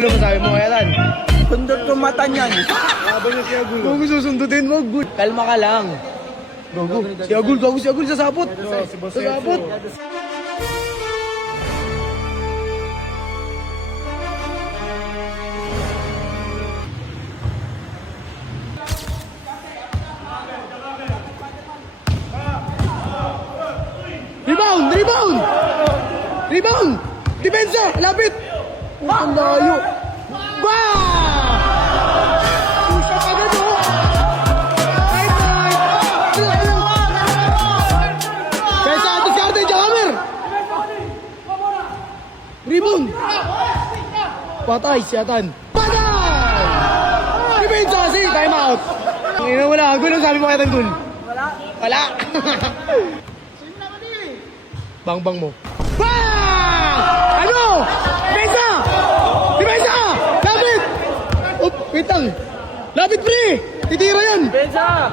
Ano masabi mo kaya Tan? Sundot ko mata niyan. Habang niya si Agul. Kung susundutin mo, good. Kalma ka lang. Gago. Si Agul, sasapot. Sasapot. Rebound! Depensa! Lapit! Ang layo! Ba! Push up agad oh! Right! Kaysa atos karte, Jamer! Rebound! Patay si Atan! Patay! Depensa kasi! Time out! Ngayon wala. Agul ang sabi mo kaya Tanggol? Wala! Bang mo. Bang! Ano? Depensa! Depensa! Lapit! Up, wait lang. Lapit pre! Titira yan! Depensa!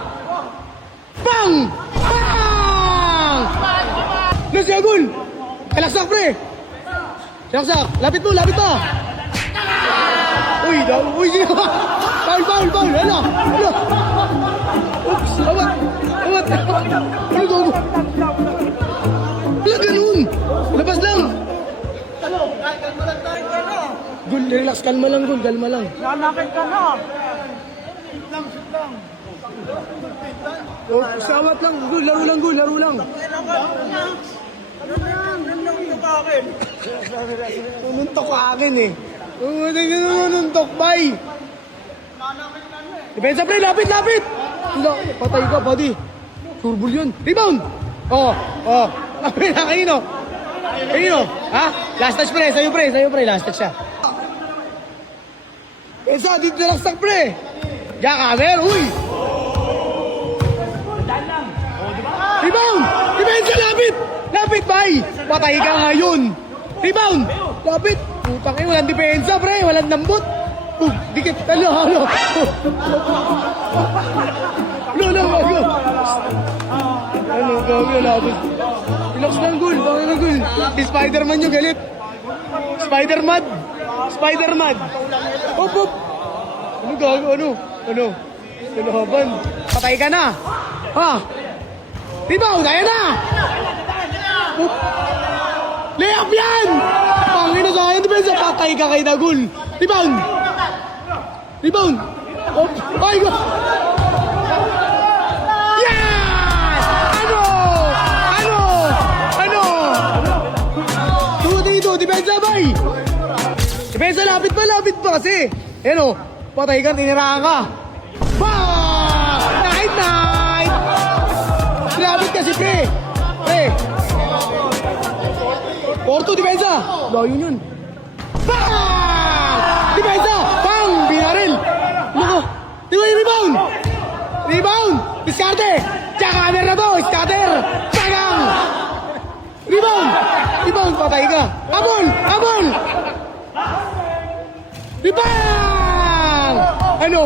Bang! Bang! Nasi Agul! Kalaksak pre! Kalaksak! Lapit mo! Lapit pa! Uy! Sino? Foul! Ano? Oops! Awat! Ano gago? Wala ganun! Labas lang! Gul, relax, kalma lang, Gul, kalma lang. Nanakit ka na! Oh, sawat lang, Gul, laro lang. Ano na yan? Nanakit ka akin. Nununtok ka akin eh. Nununtok, bye! Depensa play, lapit! Wala, patay ka, buddy. Turbol yun. Rebound! Oh. Kanino? Ha? Last touch pre, sa'yo pre, last touch siya. Pensa, dito na laksak pre. Jakamer, uy! Rebound! Depensa, lapit, bye! Patay ka ngayon. Rebound! Lapit! Putang ina, walang depensa pre, walang nambot. Dikit, ano? Ano, gawin, labot. Relax lang, Gul. Bakit na, Gul? Si Spider-Man yung galit. Spider-Man. Op. Ano gago? Ano? Laban. Patay ka na. Ha? Rebound, ayan na. Op. Layup yan! Pangina sa akin, depensa. Patay ka kay Dagul. Rebound. Op. Ay, go. Depensa, bay! Depensa, lapit pa kasi. Ayan o, patay ka, tiniraan ka. Bang! Night! Lapit kasi, pre. Porto, depensa. Layo yun. Bang! Depensa! Bang! Binaril! Nako! Di ba yung rebound? Diskarte! Jakamer na to! Scatter! Sagang! Rebound, patay ka. Abol! Rebound! Ano?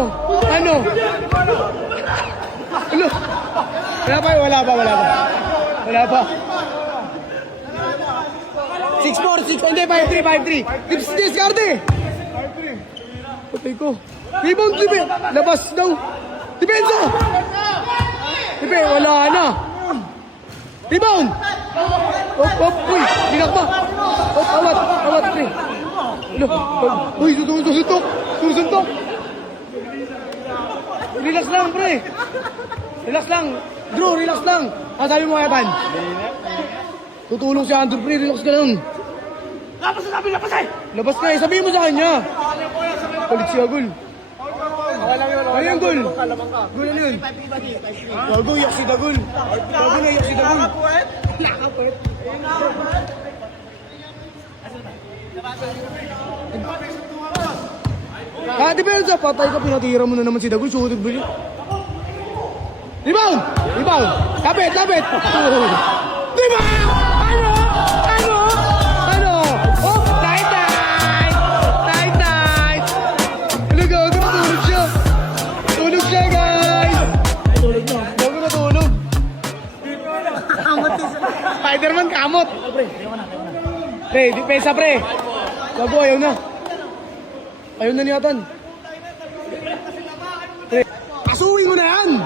Wala pa. 6-4, hindi, 5-3. Diskarte! Patay ko. Rebound, labas daw. Depensa! Wala na. Rebound! Op, uy, dinakpa. Op, awat, pre. Uy, susuntok. Relax lang, pre. Drew, relax lang. Sabi mo kaya, Pan? Tutulong si Andrew, pre. Relax ka lang. Labas ka eh. Sabihin mo sa kanya. Palit si Agul. Ano yung Gul? Gul, ano yun? Gago, iyak si Dagul. Nakapwet. Depensa, patay ka, pinatira mo na naman si Dagul, sulit ba yun? Rebound! Rebound! Lapit, lapit! Rebound! Ano? Ano? Ano? Oh, tight, tight! Tight, tight! Ano gago? Tulog siya! Tulog siya, guys! Tulog na. Gago na tulog. Kamot isa. Spider-Man, kamot! Pre, depensa, pre! Gago, ayaw na. Ayaw na ni Atan. Pre, asuwin mo na yan!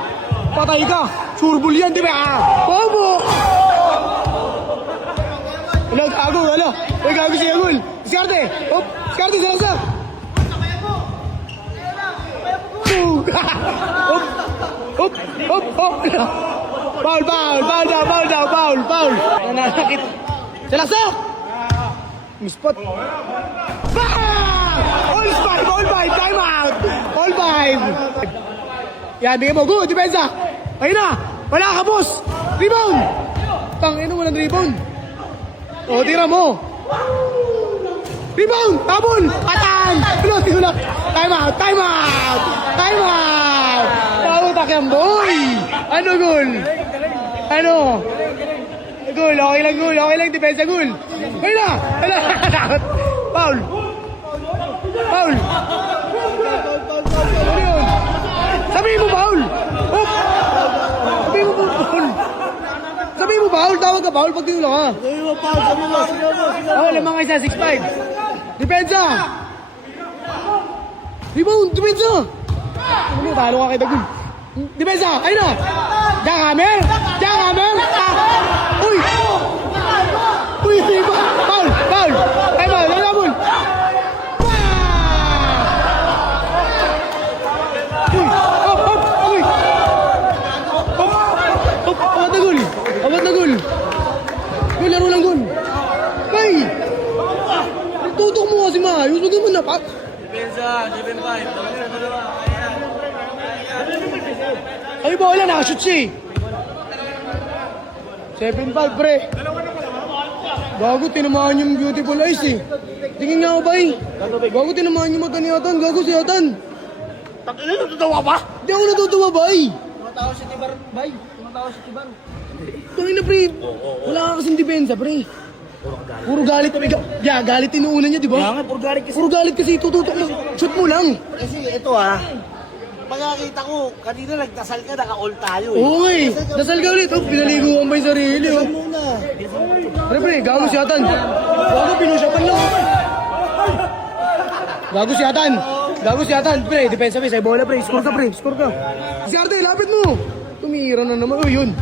Patay ka! Surbol yan, di ba? Bobo! Wala, gago, wala. Uy, gago si Agul. Skarte! Hop! Skarte, salasa! Hop! Hop! Hop! Hop! Foul, foul! Foul daw, foul daw, foul, foul! Nananakit. Salasa! Mispot. All five! All five! Time out! All five! Yan, bigay mo. Good, depensa! Ayun na! Wala ka, boss! Rebound! Tangin na, walang rebound. O, tira mo. Rebound! Tabol! Atan! Ano, tira. Time out! Time out! Time out! Pautak yan, boy! Ano, goal? Ano? Goal, okay lang, goal. Okay lang, depensa, goal. Ayun na! Wala! Foul! Foul! Ano yun? Sabihin mo, foul! Hop! Sabihin mo, foul! Sabihin mo, foul! Tawag ka, foul pag tinula ka. Sabi mo, Paul, sabi mo, sige mo. Oo, lamang isa, 6'5". Depensa! Rebound! Depensa! Ano, talo ka kay Dagul. Depensa! Ayun na! Jackhammer! Jackhammer! Uy! Uy! Foul! Foul! Time out! Lalabon! Uy! Hop! Hop! Uy! Hop! Hop! Amat na gol! Amat na gol! Gol! Laro lang gol! Ay! Tutok mo kasi maayos! Huwag mo na pa! Ay, bola! Nakashoot siya eh! 7-5, pre! Gago, tinamaan yung beautiful eyes eh! Tingin nga ako ba eh! Gago, tinamaan yung mata ni Atan! Gago si Atan! Ano, natutuwa ba? Di ako natutuwa ba eh! Tumatawa si Tibar, bay. Tumatawa si Tibar. Tangin na pre! Wala ka kasing depensa, pre! Puro galit. Yeah, galit inuuna niya, di ba? Kaya nga, puro galit kasi. Puro galit kasi tututok mo. Shoot mo lang. Kasi ito pagkakita ko, kanina nagdasal ka, naka-all tayo eh. Oo nga eh. Dasal ka ulit. Oh, pinaliguan ba yung sarili oh. Muna. Pre, gago si Atan. Gago, pinusyapan lang. Gago si Atan. Gago si Atan. Pre, depensa pre. Sa'yo bola pre. Score ka pre. Score ka. Si Arte, lapit mo. Tumira na naman. Uy, yun.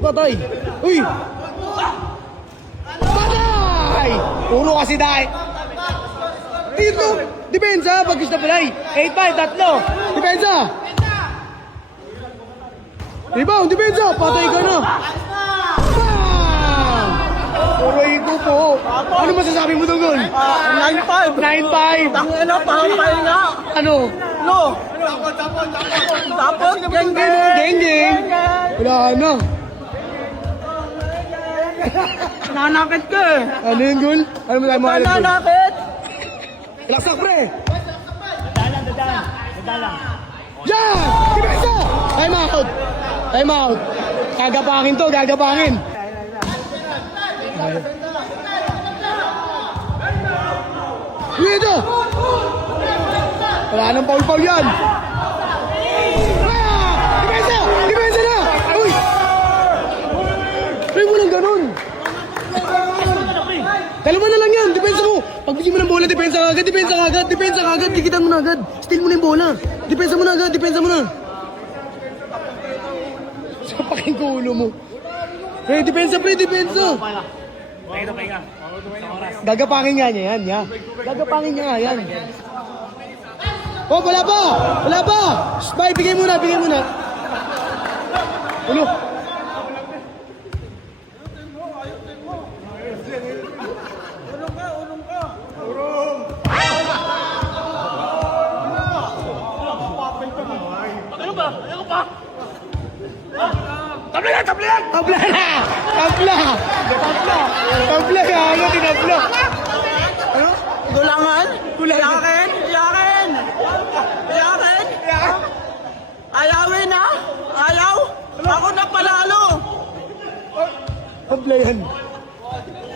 Patay. Uy. Patay. Puro kasi dahil. Dito. Depensa. Pag-is na palay. 8-5. Tatlo. Depensa. Rebound. Depensa. Patay ka na. Puro ito po. Ano masasabi mo doon, Gol? 9-5. 9-5. Ano, pahampay nga. Ano? No. Tapos, geng-geng. Geng-geng. Wala na. Nanakit ka eh. Ano yun, Gol? Ano mo tayo mga alam, Gol? Nanakit. Laksak, pre. Yan! Depensa! Time out. Time out. Gagapangin to, gagapangin. Dito! Wala nang paul-paul yan! Depensa! Depensa na! Uy! Uy, walang ganun! Dalawa na lang yan! Depensa mo! Pagbigyan mo ng bola, depensa ka agad! Depensa ka agad! Depensa ka agad! Kikitan mo na agad! Steal mo na yung bola! Depensa mo na agad! Depensa mo na! Sapakin ko ulo mo! Pre, depensa! Pre, depensa! Gagapangin nga niya yan, ya. Gagapangin niya nga yan. Oh, wala pa! Wala pa! Spy, bigay muna, bigay muna. Ulo. Ano ba? Ano pa? Tabla na! Tabla na! Tabla na! Tabla! Tabla! Tabla! Ano, tinabla? Ano? Gulangan? Gulangan. Gulangan? tabla yan.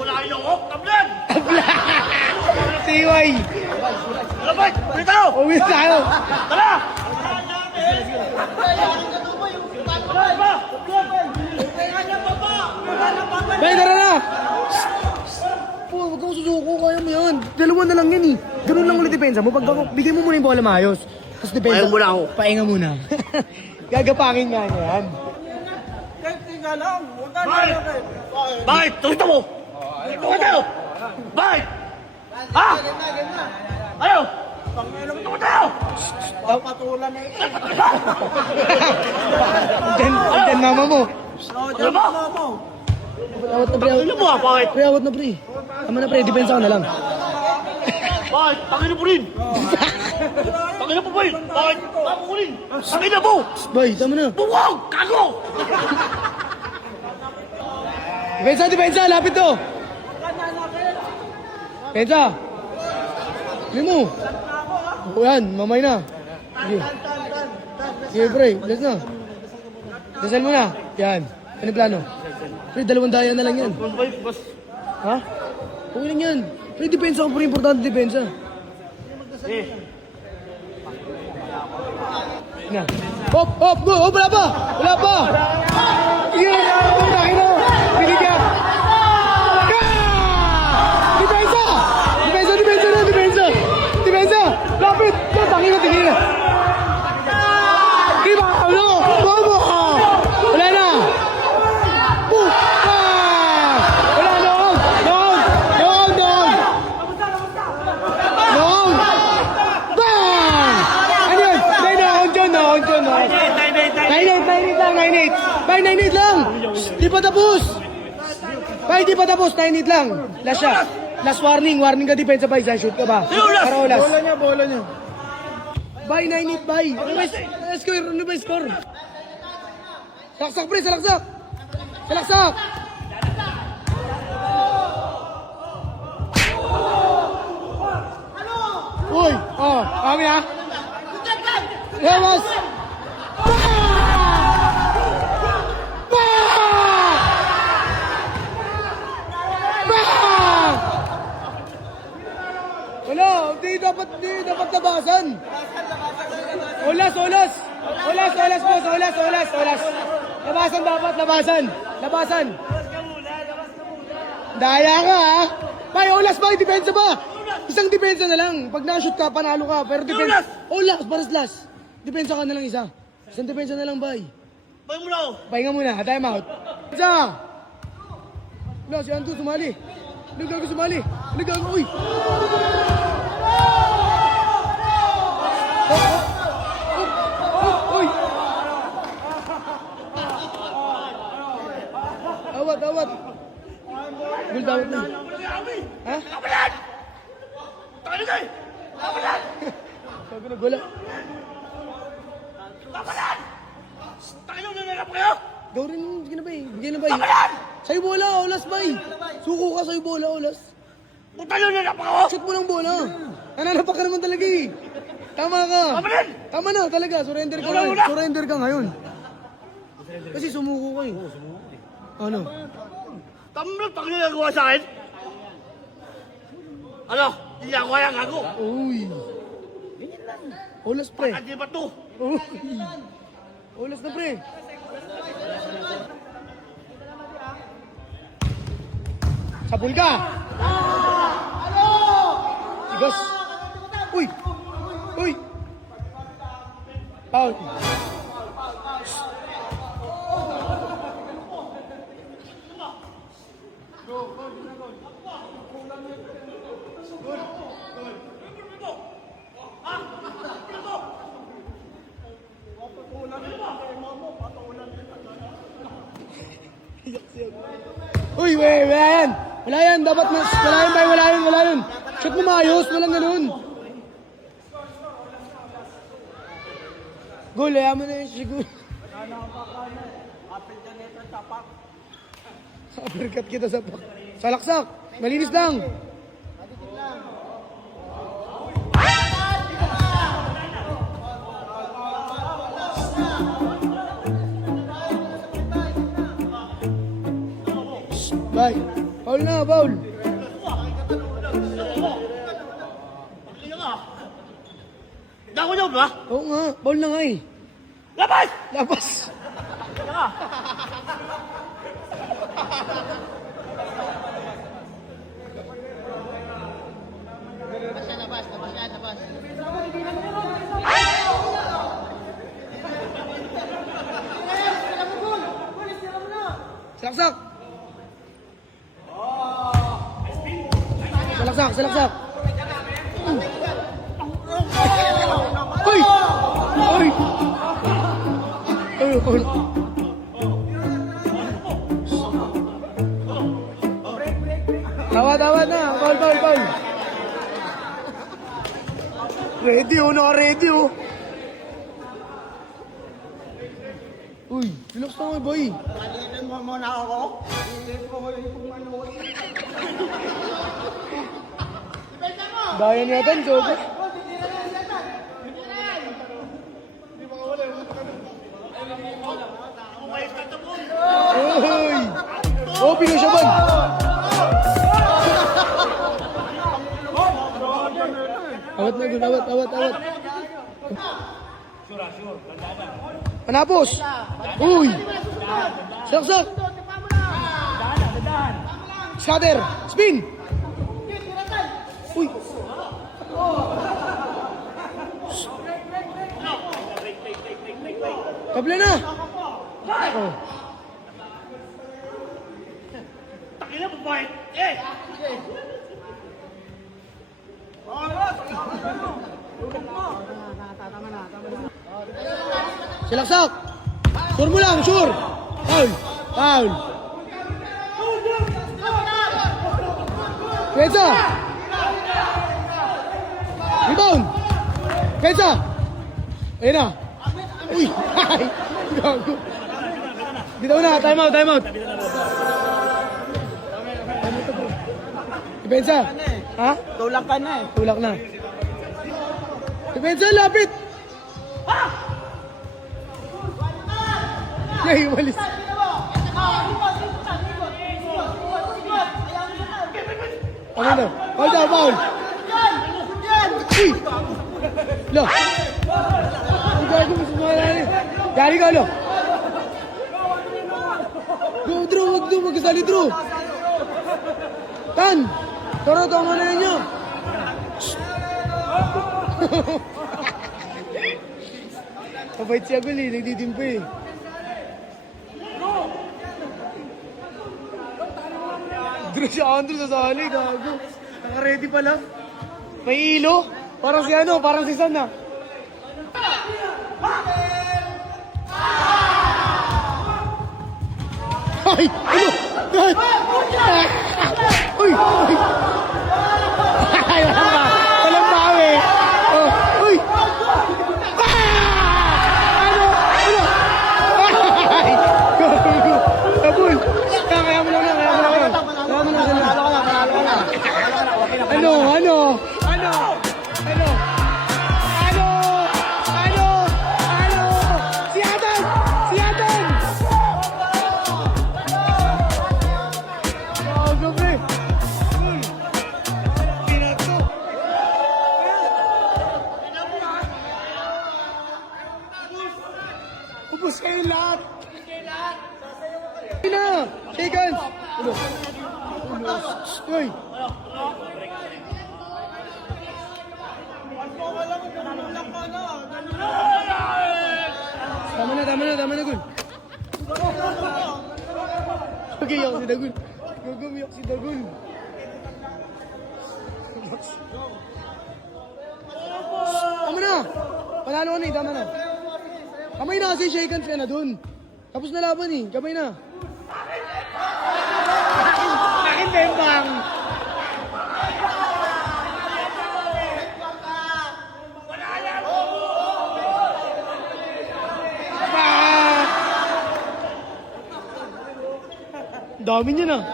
Wala kayo ako, tablan! Tiway! Tara, boy! Ulit tayo! Uwi tayo! Tara! Bay, tara na! Po, huwag kang susuko, kaya mo yan. Dalawa na lang yan eh. Ganun lang ulit depensa mo. Pag bigay mo muna yung bola maayos. Tapos depensa. Pahinga muna ako. Pahinga muna. Gagapangin nga niya yan. Bakit? Bakit? Tukita mo! Tukita tayo! Bakit? Ha? Ayaw! Tukita tayo! Papatulan na ito. Diyan mama mo. Ano ba? Awat na pre. Ano mo ah? Bakit? Pre, awat na pre. Tama na pre, depensa ko na lang. Bakit? Tangin na po rin! Tangin na po ba rin? Bakit? Tama ko rin! Tangin na po! Bay, tama na. Buwag! Kago! Depensa, depensa, lapit to. Depensa. Hindi mo. O yan, mamay na. Sige. Sige pre, let's na. Dasal mo na. Yan. Ano plano? Pre, 2 daya na lang yan. Ha? Okay lang yan. Pre, depensa ko pre, importante depensa. Na. Hop, hop, go, hop, wala pa! Wala pa! Yan! Ang laki na! Binigyan! Depensa! Depensa, depensa na, depensa! Depensa! Lapit! Tangin na, tingin na! Diba? Ano? Bobo! Wala na! Boom! Wala, noong! Noong! Noong! Noong! Noong! Bang! Ano yun? Noong dyan, noong dyan, noong. 9-8 lang, 9-8. Bay, 9-8 lang. Di pa tapos. Bay, di pa tapos. 9-8 lang. Last shot. Last warning. Warning ka depensa, bay. Shoot ka ba? Para ulas. Bola niya, bola niya. Bay, 9-8, bay. Ano ba yung score? Ano ba yung score? Salaksak, pre. Salaksak. Salaksak. Uy. Oh, kami ha. Lewas. Wala, di dapat labasan. Olas, olas. Olas, olas, boss. Olas, olas, olas. Labasan dapat, labasan. Labasan. Daya ka, ha? Bay, olas ba? Depensa ba? Isang depensa na lang. Pag na-shoot ka, panalo ka. Pero depensa... Olas, paras last. Depensa ka na lang isa. Isang depensa na lang, bay. Pahinga muna ako! Pahinga muna, time out. Isa! Wala, si Anto sumali. Ano gago sumali? Ano gago? Uy! Uy! Awat, awat. Gul dawat na. Ha? Kapalan! Tangin na kayo! Kapalan! Gago na gula. Kapalan! Tangin na nangarap kayo! Gawin, sige na ba eh. Bigyan na ba eh. Kapalan! Sa'yo bola, olas ba eh. Suko ka sa'yo bola, olas. Putang na nangarap ako! Shoot mo ng bola. Nananapak ka naman talaga eh. Tama ka. Kapalan! Tama na talaga. Surrender ka Wala, ngayon. wala. Surrender ka ngayon. Kasi sumuko ka eh. Ano? Tama na pag nagagawa sa akin! Ano? Hindi ako kaya gago! Uy. Olas pre. Hindi ba to? Uy. Olas na pre. Sabol ka. Tigas. Uy. Uy. Foul. Uy, wala yan. Wala yan, dapat mas, wala yan, bay, wala yan, wala yan. Shoot mo maayos, walang ganun. Gol, ayaw mo na yun, siguro. Uppercut kita sa pak. Salaksak, malinis lang. Bye. Foul na, foul. Kaya nga. Dako niyo ba? Oo nga, foul na nga eh. Labas! Labas. Kaya nga. Salaksak. Salaksak, salaksak. Hoy! Hoy! Hoy, hoy. Tawa na. Foul, foul, foul. Ready oh, naka-ready oh. Uy, relax na nga boy. Palitin mo muna ako. Palitin ko mo yung ano. Daya niya tan, Jogo. Uy! Oh, pinusyaban! Awat na gun, awat. Panapos! Uy! Saksak! Scatter! Spin! Uy! Tabla na! Oh. Takina mo ba? Eh! Silaksak! Sure mo lang, sure! Foul! Foul! Pensa! Rebound! Pensa! Ayun na! Uy! Ay! Gago! Bitaw na! Time out! Time out! Pensa! Ha? Tulak ka na eh. Tulak na. Pensa, lapit! Ay, walis. Ano na? Foul daw, foul! Uy! Lo! Ang gago mo sumalali. Yari ka, lo! Go, Drew! Wag kasali, Drew! Tan! Tara, tama na ninyo! Mabait siya gul eh, nagdidimpo eh. Drew si Andrew sasali, gago. Naka-ready pala. May ilo. Parang si ano, parang si San ah. Ay! Ano? Ay! Uy! Uy! Ay! Walang bawi! Oh! Uy! Ano? Ano? Ay! Gago! Kabul! Kaya mo lang na, kaya mo lang na. Kaya mo lang na. Panalo ka na. Ano? Ano? Ano? Ano? Ano? Ano? Ano? Si Adam! Si Adam! Gago, pre! Pinato! Ubus kayo lahat! Hindi na! Shake hands! Ulo! Ulo! Uy! Tama na, Gul. Okay, iyak si Dagul. Gagamiyak si Dagul. Tama na! Panalo ka na eh, tama na. Kamay na kasi shake hands ka na dun. Tapos na laban eh, kamay na. Akin bembang! Dami niya na.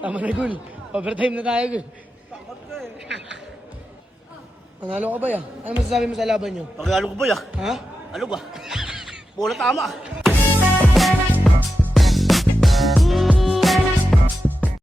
Tama na, Gul. Overtime na tayo, Gul. Panalo ka ba ya? Ano masasabi mo sa laban nyo? Pagkalo ko ba ya? Ha? Ano ba? Bola tama.